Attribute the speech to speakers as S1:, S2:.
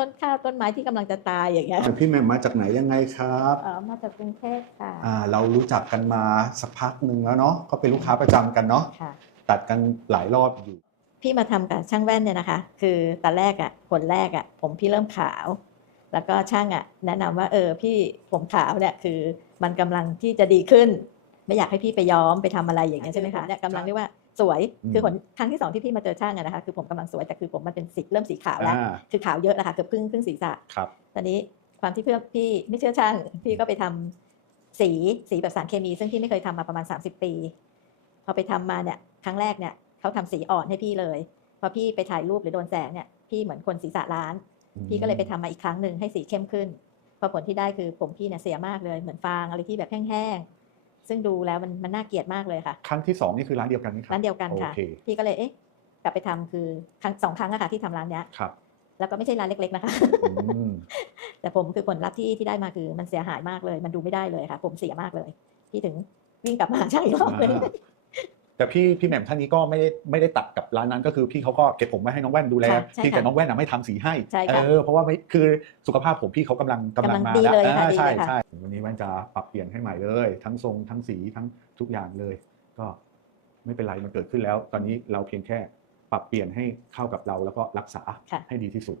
S1: ต้นข้าวต้นไม้ที่กำลังจะตายอย่างเงี้ย
S2: พี่แหม่มมาจากไหนยังไงครับ
S1: เออมาจากกรุงเทพค่ะ
S2: อ่าเรารู้จักกันมาสักพักหนึ่งแล้วเนาะก็เป็นลูกค้าประจำกันเนาะ
S1: ค่ะ
S2: ตัดกันหลายรอบอยู่
S1: พี่มาทำกับช่างแว่นเนี่ยนะคะ คือตอนแรกอะ่ะผลแรกอะ่ะ ผมพี่เริ่มขาว แล้วก็ช่างอะ่ะ แนะนำว่าเออพี่ผมขาวเนี่ยคือมันกำลังที่จะดีขึ้น ไม่อยากให้พี่ไปย้อมไปทำอะไรอย่างเงี้ยใช่ไหมคะเนี่ยกำลังเรียกว่าสวย
S2: อืม
S1: คือผลครั้งที่สองที่พี่มาเจอช่างอะนะคะคือผมกำลังสวยแต่คือผมมันเป็นสีเริ่มสีขาวแล้ว
S2: อ่า
S1: คือขาวเยอะนะคะเกือบครึ่งครึ่งศีรษะ
S2: ครับ
S1: ตอนนี้ความที่เพื่อนพี่ไม่เชื่อช่างพี่ก็ไปทำสีสีแบบสารเคมี ซึ่งพี่ไม่เคยทำมาประมาณ 30 ปี พอไปทำมาเนี่ยครั้งแรกเนี่ยเขาทำสีอ่อนให้พี่เลยพอพี่ไปถ่ายรูปหรือโดนแสงเนี่ยพี่เหมือนคนศีรษะล้าน พี่ก็เลยไปทำมาอีกครั้งหนึ่งให้สีเข้มขึ้นพอผลที่ได้คือผมพี่เนี่ยเสียมากเลยเหมือนฟางอะไรที่แบบแห้งๆ ซึ่งดูแล้วมันมันน่าเกลียดมากเลยค่ะ
S2: ครั้งที่สองนี่คือร้านเดียวกันไหมครับ
S1: ร้านเดียวกันค่ะ
S2: โอเค
S1: พี่ก็เลยเอ๊ะกลับไปทำคือครั้งสองครั้งอะค่ะที่ทำร้านเนี้ย
S2: ครับ
S1: แล้วก็ไม่ใช่ร้านเล็ก ๆ นะคะ
S2: อืม
S1: แต่ผมคือผลลัพธ์ที่ที่ได้มาคือมันเสียหายมากเลย มันดูไม่ได้เลยค่ะ ผมเสียมากเลยพี่ถึงวิ่งกลับมาหาช่างอีกรอบหนึง
S2: อ่า แต่พี่พี่แหม่มท่านนี้ก็ไม่ได้ไม่ได้ตัดกับร้านนั้นก็คือพี่เขาก็เก็บผมไว้ให้น้องแว่นดูแล
S1: ค่ะใช่
S2: พี่แต่
S1: ค่ะ
S2: น้องแว่นน่ะไม่ทำสีให้
S1: ใช่
S2: เอ
S1: ค่ะ
S2: อเพราะว่าไม่คือสุขภาพผมพี่เขากำลังกำลัง
S1: กำลัง
S2: มา
S1: ดี
S2: แล้ว
S1: เลยค่ะ
S2: อ่า
S1: ดี
S2: ใช่
S1: เลยค่ะ
S2: ใช่วันนี้แว่นจะปรับเปลี่ยนให้ใหม่เลย ทั้งทรงทั้งสีทั้งทุกอย่างเลย ก็ไม่เป็นไรมันเกิดขึ้นแล้ว ตอนนี้เราเพียงแค่ปรับเปลี่ยนให้เข้ากับเราแล้วก็รักษา
S1: ค่ะ
S2: ให้ดีที่สุด